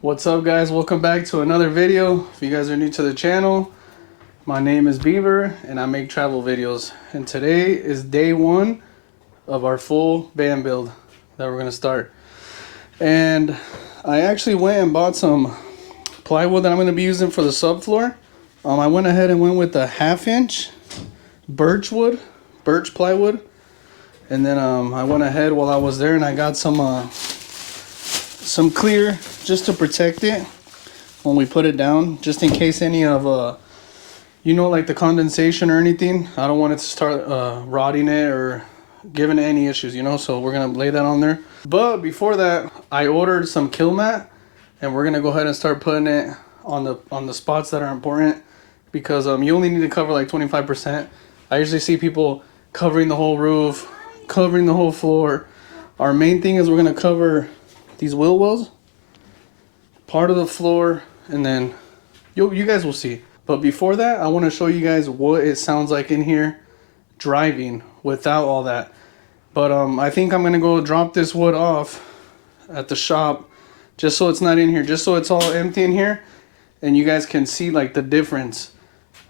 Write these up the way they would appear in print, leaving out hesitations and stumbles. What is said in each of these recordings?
What's up, guys? Welcome back to another video. If you guys are new to the channel, my name is Beaver and I make travel videos, and today is day one of our full band build that we're gonna start. And I actually went and bought some plywood that I'm gonna be using for the subfloor. I went ahead and went with the 1/2 inch birch plywood, and then I went ahead while I was there and I got some clear just to protect it when we put it down, just in case any of like the condensation or anything. I don't want it to start rotting it or giving it any issues, so we're gonna lay that on there. But before that, I ordered some kill mat, and we're gonna go ahead and start putting it on the spots that are important, because you only need to cover like 25%. I usually see people covering the whole roof, covering the whole floor. Our main thing is we're gonna cover these wheel wells, part of the floor, and then you guys will see. But before that, I want to show you guys what it sounds like in here driving without all that. But I think I'm gonna go drop this wood off at the shop, just so it's not in here, just so it's all empty in here, and you guys can see like the difference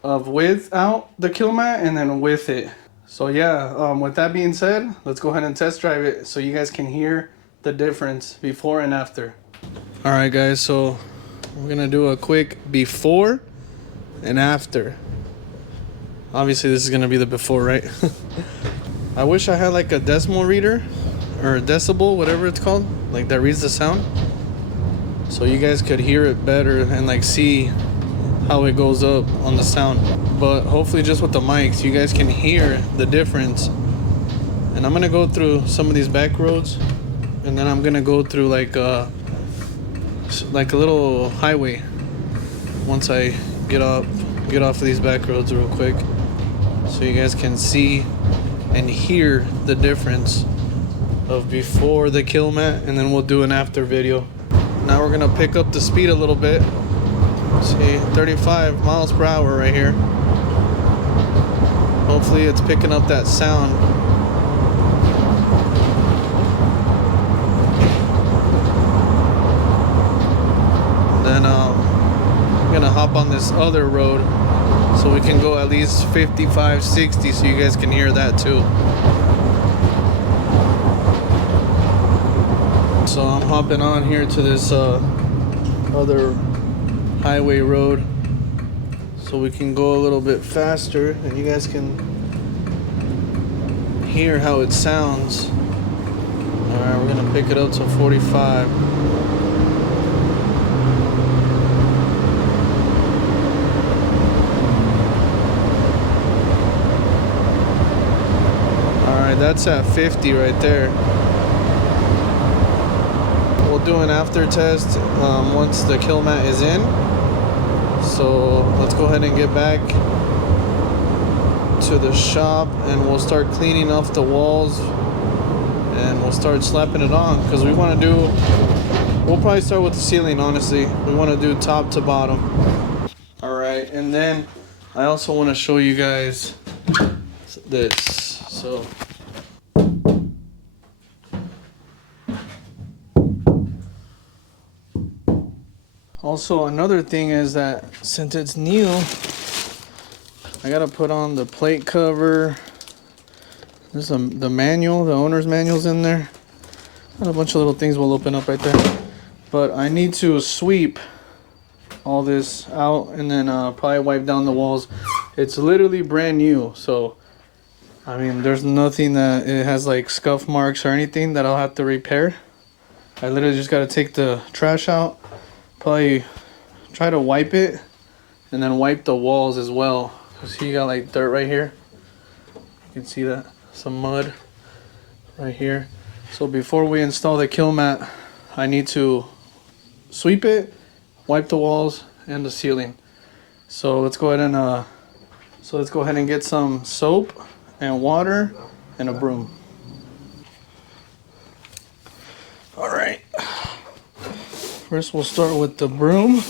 of without the kill mat and then with it. So yeah, with that being said, let's go ahead and test drive it so you guys can hear the difference before and after. All right, guys, so we're gonna do a quick before and after. Obviously this is gonna be the before, right? I wish I had like a decimal reader or a decibel, whatever it's called, like that reads the sound, so you guys could hear it better and like see how it goes up on the sound. But hopefully just with the mics you guys can hear the difference. And I'm gonna go through some of these back roads, and then I'm gonna go through like a little highway once I get off of these back roads real quick, so you guys can see and hear the difference of before the kill mat, and then we'll do an after video. Now we're gonna pick up the speed a little bit. See, 35 miles per hour right here. Hopefully it's picking up that sound. Then I'm gonna hop on this other road so we can go at least 55, 60, so you guys can hear that too. So I'm hopping on here to this other highway road so we can go a little bit faster and you guys can hear how it sounds. Alright, we're gonna pick it up to 45. Alright, that's at 50 right there. We'll do an after test once the kill mat is in. So let's go ahead and get back to the shop and we'll start cleaning off the walls and we'll start slapping it on, because we'll probably start with the ceiling. Honestly, we want to do top to bottom. All right, and then I also want to show you guys this. So also, another thing is that since it's new, I gotta put on the plate cover. There's the manual, the owner's manual's in there. Got a bunch of little things we'll open up right there. But I need to sweep all this out and then probably wipe down the walls. It's literally brand new, so I mean there's nothing that it has like scuff marks or anything that I'll have to repair. I literally just gotta take the trash out, probably try to wipe it, and then wipe the walls as well. See, you got like dirt right here. You can see that, some mud right here. So before we install the kill mat, I need to sweep it, wipe the walls and the ceiling. So let's go ahead and get some soap and water and a broom. All right. First we'll start with the broom.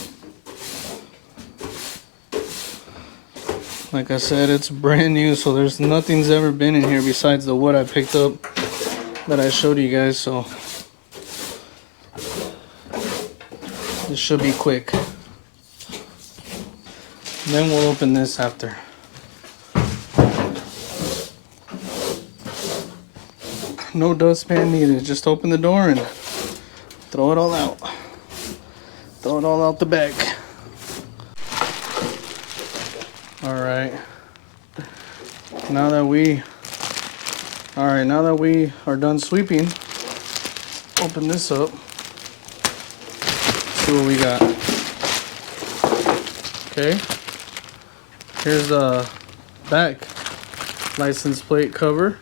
Like I said, it's brand new, so there's nothing's ever been in here besides the wood I picked up that I showed you guys. So This should be quick. Then we'll open this after. No dustpan needed. Just open the door and throw it all out. Throw it all out the back. All right. Now that we are done sweeping, open this up. See what we got. Okay. Here's the back license plate cover.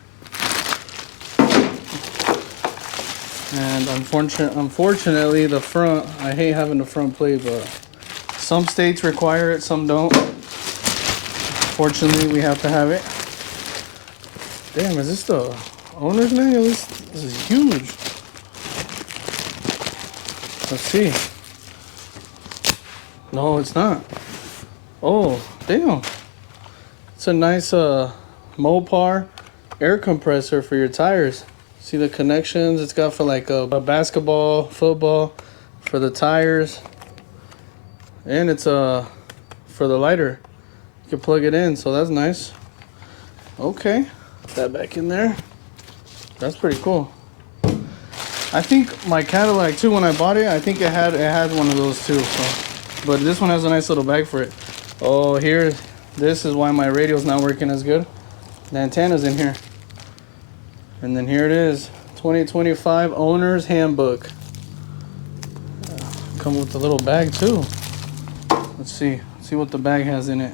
And unfortunately the front, I hate having the front plate, but some states require it, some don't. Fortunately, we have to have it. Damn, is this the owner's manual? This is huge. Let's see. No, it's not. Oh, damn. It's a nice Mopar air compressor for your tires. See the connections it's got for like a basketball, football, for the tires. And it's for the lighter. You can plug it in, so that's nice. Okay, put that back in there. That's pretty cool. I think my Cadillac too, when I bought it, I think it had one of those too. So, but this one has a nice little bag for it. Oh, here, this is why my radio's not working as good. The antenna's in here. And then here it is, 2025 Owner's Handbook. Come with a little bag too. Let's see what the bag has in it.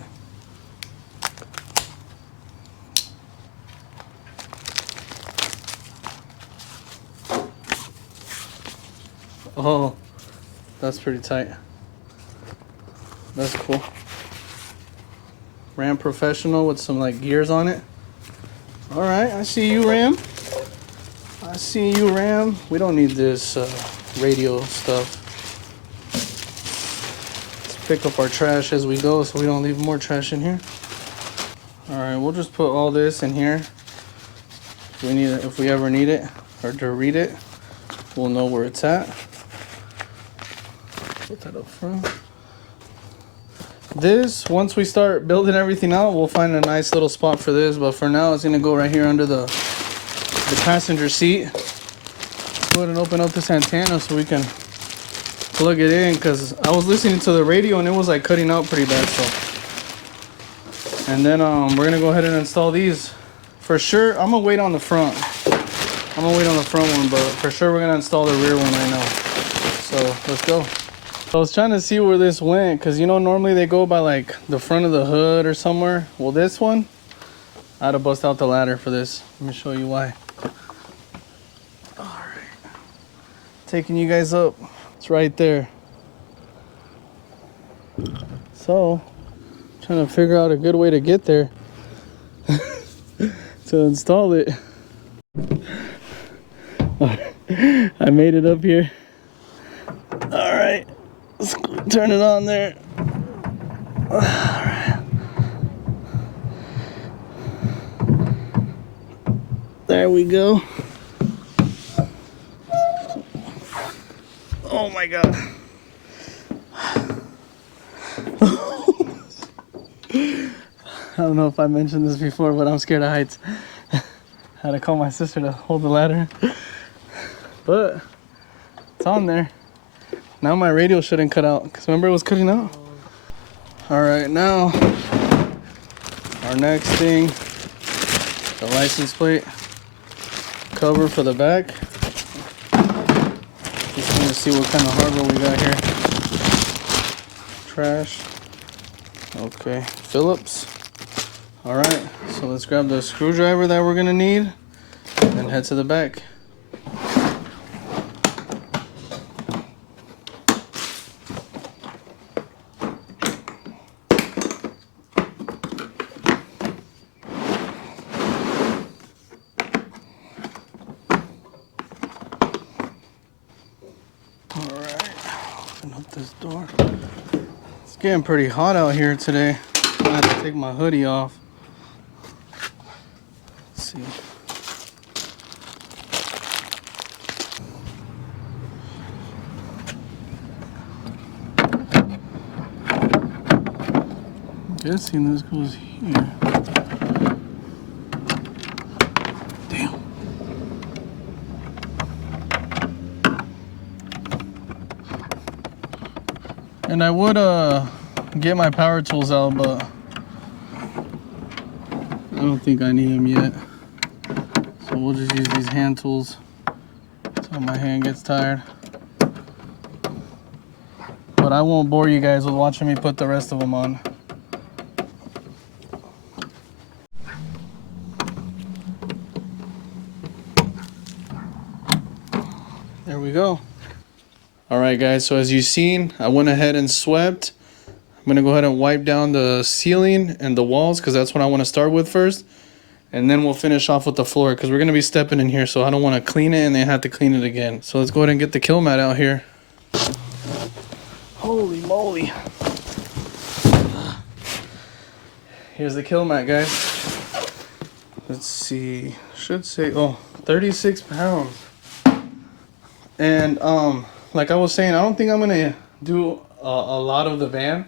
Oh, that's pretty tight. That's cool. Ram Professional with some like gears on it. All right, I see you, Ram. I see you, Ram. We don't need this radio stuff. Let's pick up our trash as we go so we don't leave more trash in here. All right, we'll just put all this in here. If we need it, if we ever need it or to read it, we'll know where it's at. Put that up front. This, once we start building everything out, we'll find a nice little spot for this, but for now it's gonna go right here under the passenger seat. Go ahead and open up this antenna so we can plug it in, because I was listening to the radio and it was like cutting out pretty bad. So, and then we're gonna go ahead and install these. For sure, I'm gonna wait on the front. I'm gonna wait on the front one, but for sure we're gonna install the rear one right now. So let's go. I was trying to see where this went, because you know normally they go by like the front of the hood or somewhere. Well, this one, I had to bust out the ladder for this. Let me show you why. All right, taking you guys up. It's right there. So, trying to figure out a good way to get there to install it. I made it up here. All right. Let's turn it on there. All right. There we go. Oh my God. I don't know if I mentioned this before, but I'm scared of heights. Had to call my sister to hold the ladder. But it's on there. Now my radio shouldn't cut out, because remember it was cutting out? All right, now our next thing, the license plate cover for the back. Just want to see what kind of hardware we got here. Trash. Okay, Phillips. All right, so let's grab the screwdriver that we're gonna need and head to the back. This door. It's getting pretty hot out here today. I have to take my hoodie off. Let's see. Guessing this goes here. Damn. And I would get my power tools out, but I don't think I need them yet. So we'll just use these hand tools until my hand gets tired. But I won't bore you guys with watching me put the rest of them on. There we go. All right, guys, so as you've seen, I went ahead and swept. I'm gonna go ahead and wipe down the ceiling and the walls because that's what I want to start with first. And then we'll finish off with the floor because we're gonna be stepping in here, so I don't want to clean it and then have to clean it again. So let's go ahead and get the kill mat out here. Holy moly. Here's the kill mat, guys. Let's see, should say, oh, 36 pounds. And like I was saying, I don't think I'm gonna do a lot of the van.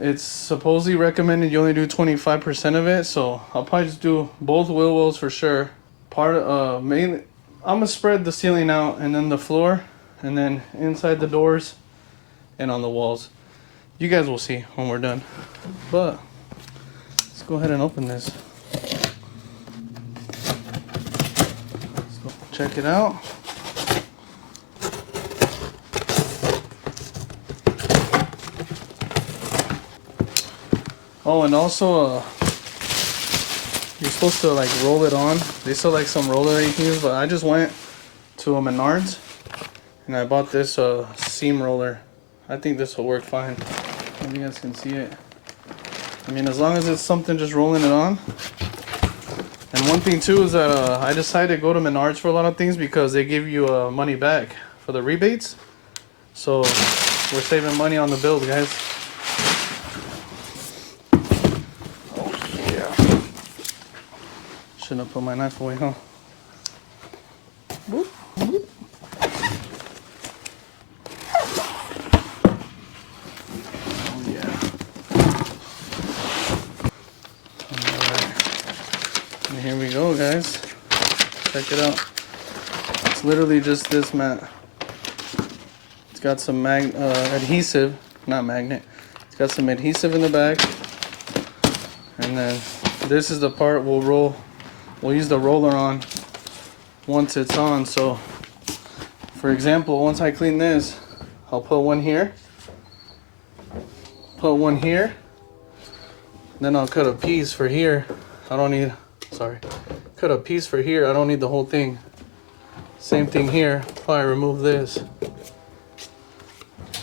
It's supposedly recommended you only do 25% of it, so I'll probably just do both wheel wells for sure. Mainly, I'm gonna spread the ceiling out and then the floor, and then inside the doors and on the walls. You guys will see when we're done. But let's go ahead and open this. Let's go check it out. Oh, and also, you're supposed to like roll it on. They sell like some roller that you can use, but I just went to a Menards and I bought this seam roller. I think this will work fine. Maybe you guys can see it. I mean, as long as it's something just rolling it on. And one thing too is that I decided to go to Menards for a lot of things because they give you money back for the rebates. So we're saving money on the build, guys. Shouldn't have put my knife away, huh? Whoop, whoop. Oh yeah. Alright. And here we go, guys. Check it out. It's literally just this mat. It's got some adhesive, not magnet. It's got some adhesive in the back. And then this is the part we'll use the roller on once it's on. So for example, once I clean this, I'll put one here, put one here, then I'll cut a piece for here. Cut a piece for here. I don't need the whole thing. Same thing here, probably remove this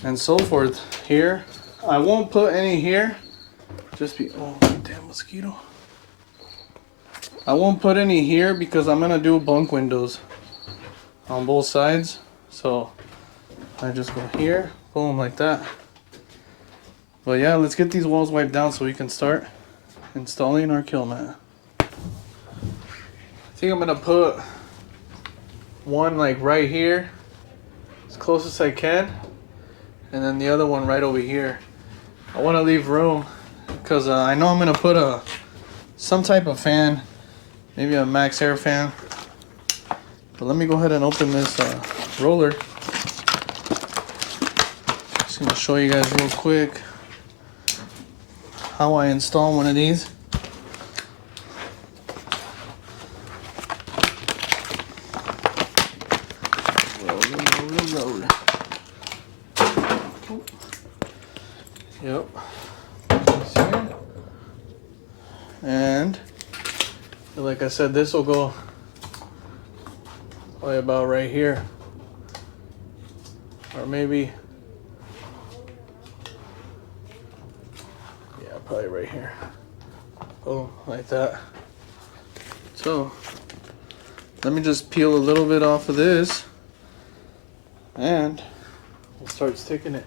and so forth. Here I won't put any here, oh damn mosquito. I won't put any here because I'm gonna do bunk windows on both sides. So I just go here, boom, like that. But yeah, let's get these walls wiped down so we can start installing our kill mat. I think I'm gonna put one like right here, as close as I can, and then the other one right over here. I want to leave room because I know I'm gonna put some type of fan. Maybe a max air fan. But let me go ahead and open this roller. Just gonna show you guys real quick how I install one of these. Roller. Yep. And like I said, this will go probably about right here, or maybe, yeah, probably right here. Boom, like that. So let me just peel a little bit off of this and we'll start sticking it.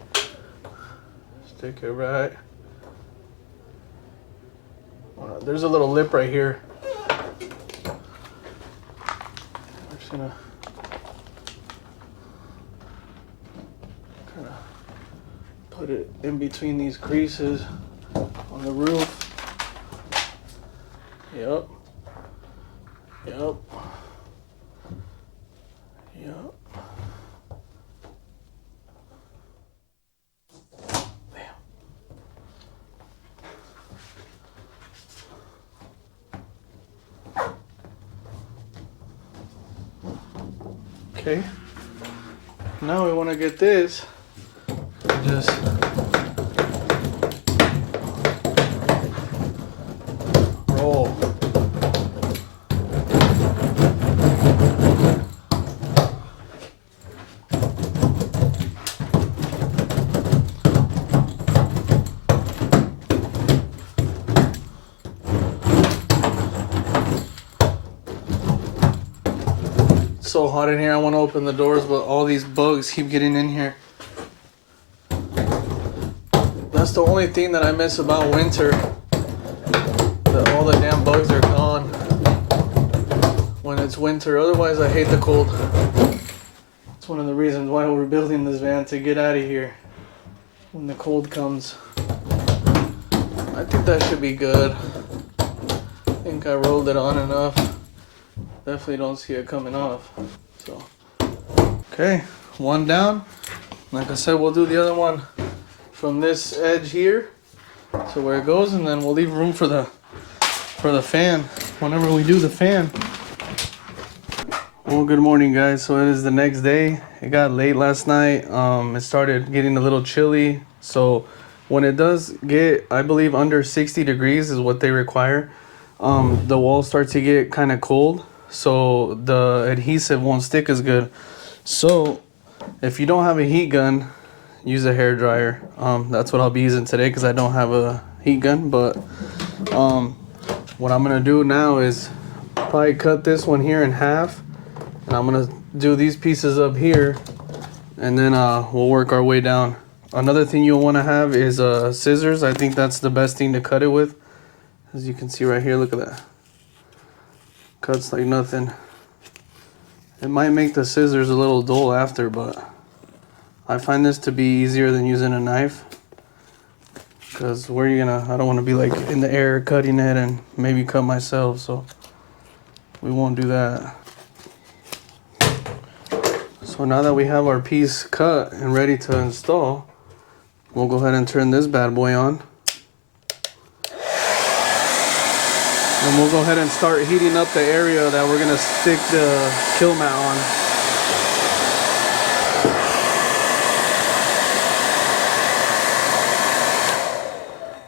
Stick it right. There's a little lip right here. Gonna kind of put it in between these creases on the roof. Yep. Yep. Yep. Bam. Okay. Now we want to get this. Just roll. It's so hot in here. I want to open the doors, but all these bugs keep getting in here. That's the only thing that I miss about winter. That all the damn bugs are gone when it's winter. Otherwise, I hate the cold. It's one of the reasons why we're building this van, to get out of here when the cold comes. I think that should be good. I think I rolled it on enough. Definitely don't see it coming off. So, okay, one down. Like I said, we'll do the other one from this edge here to where it goes, and then we'll leave room for the fan whenever we do the fan. Well, good morning, guys. So it is the next day. It got late last night. It started getting a little chilly. So when it does get, I believe, under 60 degrees is what they require, the walls start to get kind of cold. So the adhesive won't stick as good. So if you don't have a heat gun, use a hair dryer. That's what I'll be using today because I don't have a heat gun. But what I'm gonna do now is probably cut this one here in half, and I'm gonna do these pieces up here, and then we'll work our way down. Another thing you'll want to have is scissors. I think that's the best thing to cut it with. As you can see right here, look at that. Cuts like nothing. It might make the scissors a little dull after, but I find this to be easier than using a knife. Because where you gonna, I don't want to be like in the air cutting it and maybe cut myself, so we won't do that. So now that we have our piece cut and ready to install, we'll go ahead and turn this bad boy on. And we'll go ahead and start heating up the area that we're gonna stick the kill mat on.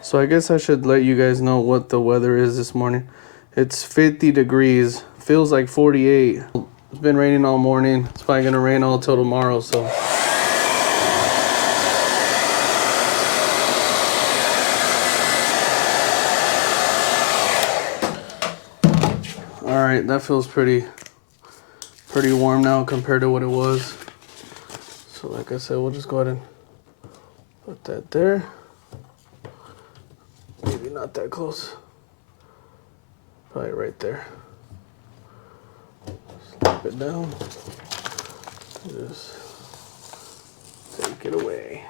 So I guess I should let you guys know what the weather is this morning. It's 50 degrees, feels like 48. It's been raining all morning. It's probably gonna rain all till tomorrow, so. All right, that feels pretty warm now compared to what it was. So like I said, we'll just go ahead and put that there. Maybe not that close. Probably right there. Slap it down. Just take it away.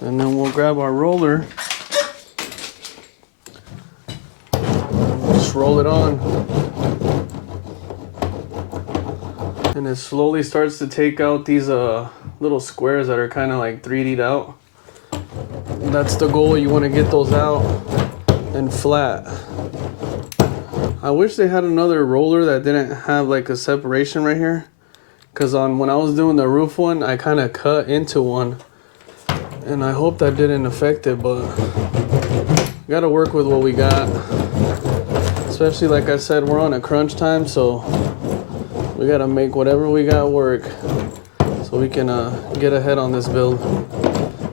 And then we'll grab our roller. Just roll it on. And it slowly starts to take out these little squares that are kind of like 3D'd out. That's the goal. You want to get those out and flat. I wish they had another roller that didn't have like a separation right here, because when I was doing the roof one, I kind of cut into one, and I hope that didn't affect it, but gotta work with what we got. Especially like I said, we're on a crunch time, so we gotta make whatever we got work so we can get ahead on this build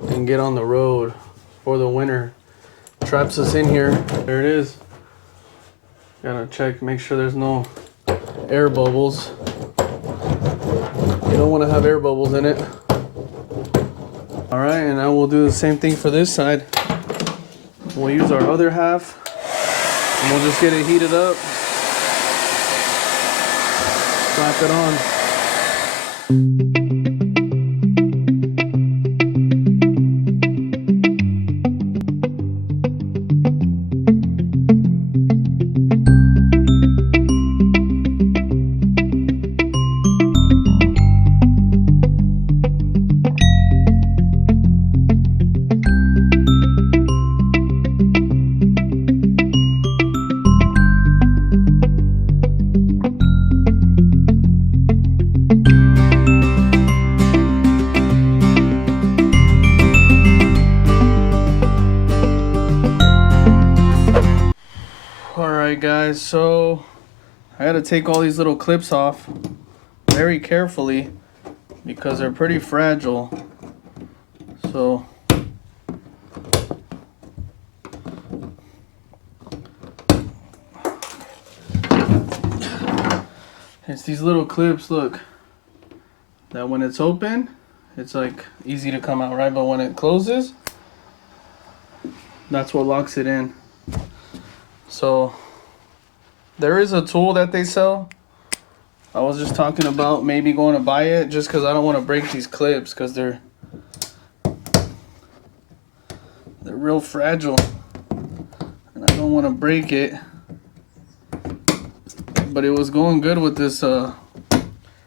and get on the road for the winter. Traps us in here. There it is. Gotta check, make sure there's no air bubbles. You don't want to have air bubbles in it. All right, and now we'll do the same thing for this side. We'll use our other half, and we'll just get it heated up. Slap it on. guys, so I gotta take all these little clips off very carefully because they're pretty fragile. So it's these little clips, look, that when it's open, it's like easy to come out, right? But when it closes, that's what locks it in. So there is a tool that they sell. I was just talking about maybe going to buy it just because I don't want to break these clips because they're real fragile and I don't want to break it. But it was going good with this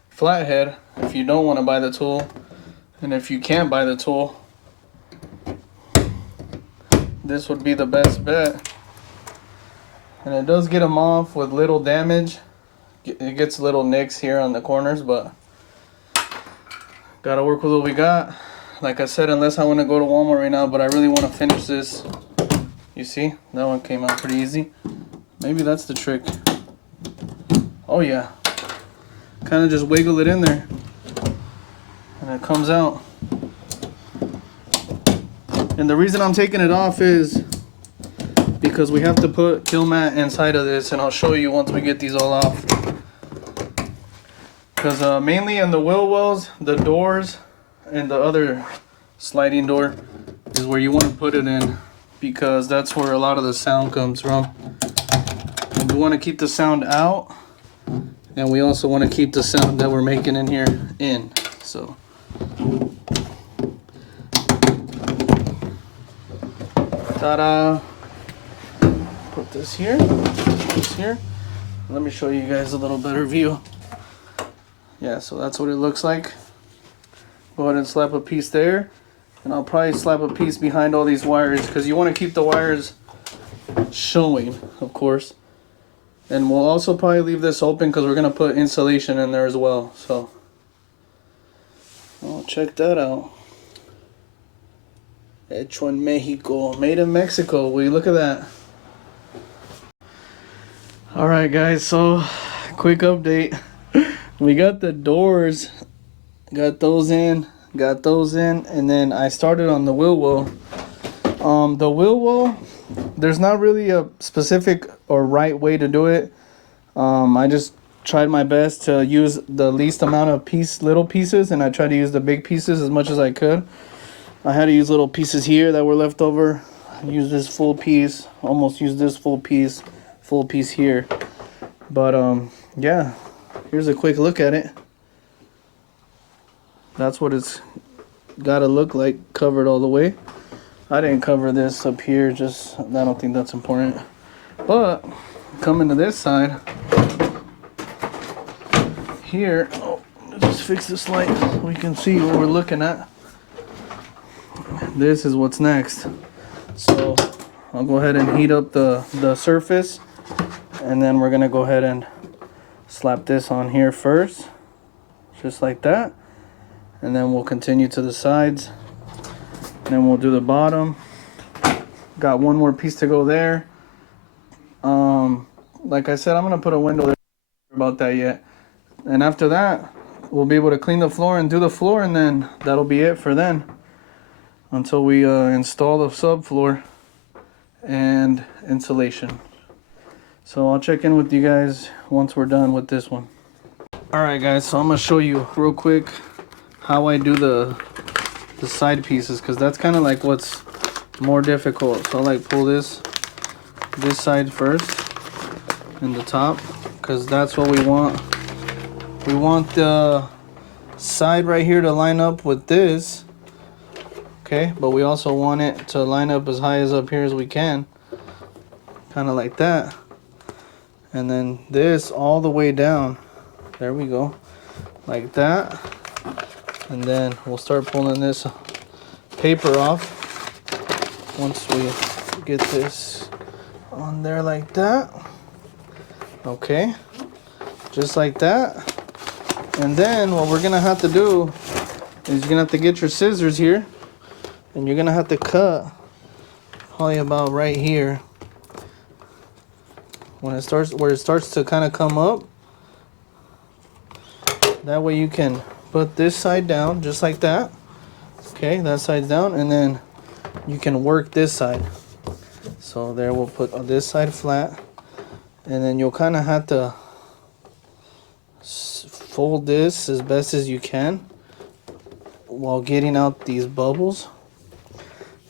flathead if you don't want to buy the tool. And if you can't buy the tool, this would be the best bet. And it does get them off with little damage. It gets little nicks here on the corners, but gotta work with what we got. Like I said, unless I want to go to Walmart right now, but I really want to finish this. You see, that one came out pretty easy. Maybe that's the trick. Oh yeah, kind of just wiggle it in there and it comes out. And the reason I'm taking it off is because we have to put kill mat inside of this, and I'll show you once we get these all off. Because mainly in the wheel wells, the doors and the other sliding door is where you want to put it in, because that's where a lot of the sound comes from. And we want to keep the sound out, and we also want to keep the sound that we're making in here in. So ta-da! Put this here, this here. Let me show you guys a little better view. Yeah, so that's what it looks like. Go ahead and slap a piece there, and I'll probably slap a piece behind all these wires because you want to keep the wires showing, of course. And we'll also probably leave this open because we're going to put insulation in there as well. So, oh, check that out. Hecho en Mexico. Made in Mexico. Will you look at that? Alright guys, so quick update. We got the doors, got those in, and then I started on the wheel well. The wheel well, there's not really a specific or right way to do it. I just tried my best to use the least amount of little pieces, and I tried to use the big pieces as much as I could. I had to use little pieces here that were left over. Use this full piece, almost use this full piece here. But yeah, here's a quick look at it. That's what it's gotta look like, covered all the way. I didn't cover this up here, just I don't think that's important. But coming to this side here, oh, just fix this light so we can see what we're looking at. This is what's next. So I'll go ahead and heat up the surface, and then we're gonna go ahead and slap this on here first, just like that, and then we'll continue to the sides, and then we'll do the bottom. Got one more piece to go there. Like I said, I'm gonna put a window there, about that yet, and after that we'll be able to clean the floor and do the floor, and then that'll be it for then, until we install the subfloor and insulation. So I'll check in with you guys once we're done with this one. Alright guys, so I'm going to show you real quick how I do the side pieces, because that's kind of like what's more difficult. So I'll like pull this side first and the top, because that's what we want. We want the side right here to line up with this. Okay, but we also want it to line up as high as up here as we can, kind of like that, and then this all the way down, there we go, like that. And then we'll start pulling this paper off once we get this on there like that. Okay, just like that. And then what we're gonna have to do is you're gonna have to get your scissors here, and you're gonna have to cut probably about right here, when it starts, where it starts to kind of come up. That way you can put this side down just like that. Okay, that side's down, and then you can work this side. So there, we'll put this side flat, and then you'll kind of have to fold this as best as you can while getting out these bubbles.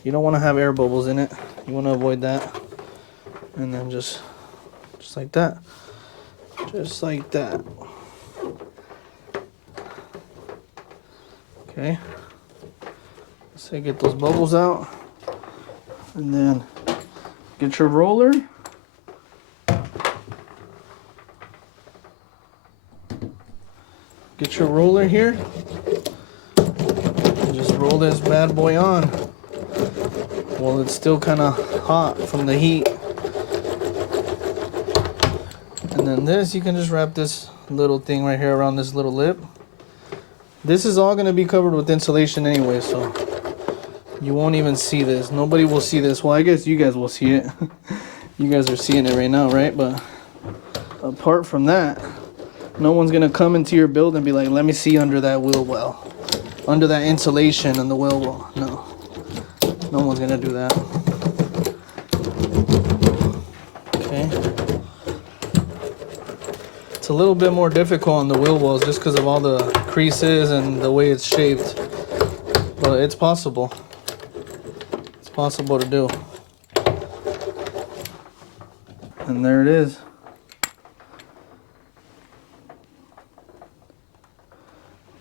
You don't want to have air bubbles in it. You want to avoid that. And then just like that. Just like that. Okay. So get those bubbles out. And then get your roller. Get your roller here. And just roll this bad boy on. Well, it's still kind of hot from the heat. And then this, you can just wrap this little thing right here around this little lip. This is all going to be covered with insulation anyway, so you won't even see this. Nobody will see this. Well, I guess you guys will see it. You guys are seeing it right now, right? But apart from that, no one's going to come into your building and be like, let me see under that wheel well. Under that insulation on the wheel well. No. No one's going to do that. Okay. It's a little bit more difficult on the wheel wells just because of all the creases and the way it's shaped. But it's possible. It's possible to do. And there it is.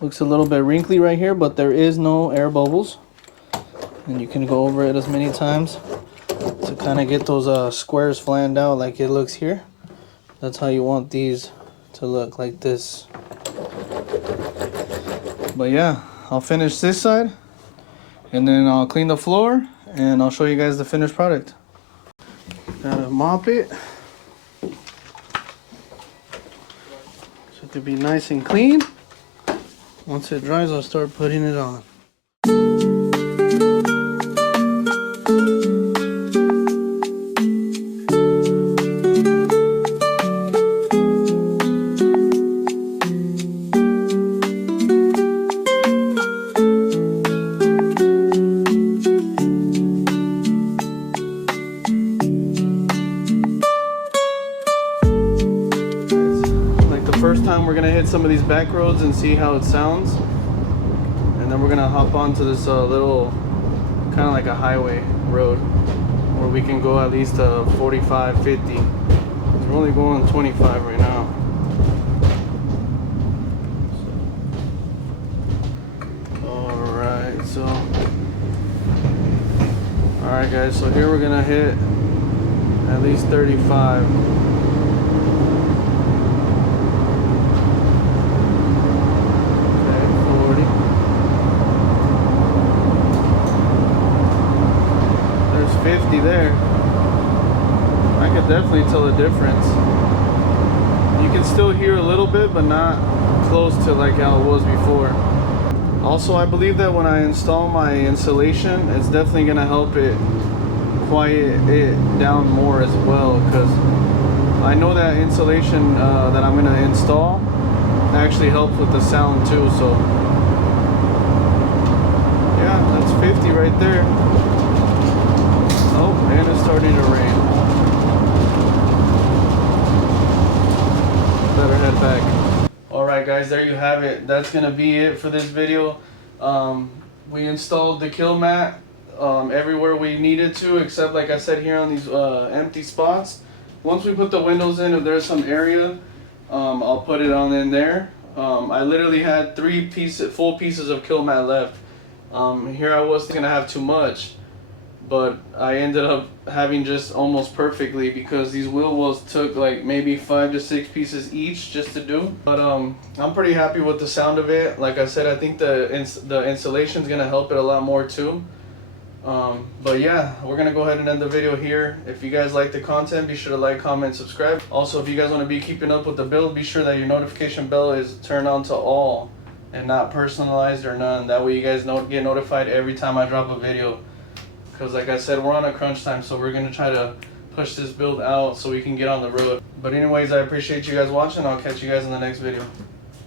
Looks a little bit wrinkly right here, but there is no air bubbles. And you can go over it as many times to kind of get those squares flanned out like it looks here. That's how you want these to look, like this. But yeah, I'll finish this side and then I'll clean the floor and I'll show you guys the finished product. Gotta mop it so it can be nice and clean. Once it dries, I'll start putting it on. First time we're gonna hit some of these back roads and see how it sounds, and then we're gonna hop onto this little kind of like a highway road where we can go at least 45, 50. We're only going 25 right now. Alright guys, so here we're gonna hit at least 35. There, I could definitely tell the difference. You can still hear a little bit, but not close to like how it was before. Also, I believe that when I install my insulation, it's definitely gonna help it quiet it down more as well, because I know that insulation that I'm gonna install actually helps with the sound too. So yeah, that's 50 right there. Oh, and it's starting to rain. Better head back. Alright guys, there you have it. That's going to be it for this video. We installed the kill mat everywhere we needed to, except like I said here on these empty spots. Once we put the windows in, if there's some area, I'll put it on in there. I literally had full pieces of kill mat left. Here I was going to have too much, but I ended up having just almost perfectly, because these wheel wells took like maybe 5 to 6 pieces each just to do. But I'm pretty happy with the sound of it. Like I said, I think the insulation is gonna help it a lot more too. But yeah, we're gonna go ahead and end the video here. If you guys like the content, be sure to like, comment, subscribe. Also, if you guys want to be keeping up with the build, be sure that your notification bell is turned on to all and not personalized or none. That way you guys get notified every time I drop a video. Because like I said, we're on a crunch time, so we're going to try to push this build out so we can get on the road. But anyways, I appreciate you guys watching. I'll catch you guys in the next video.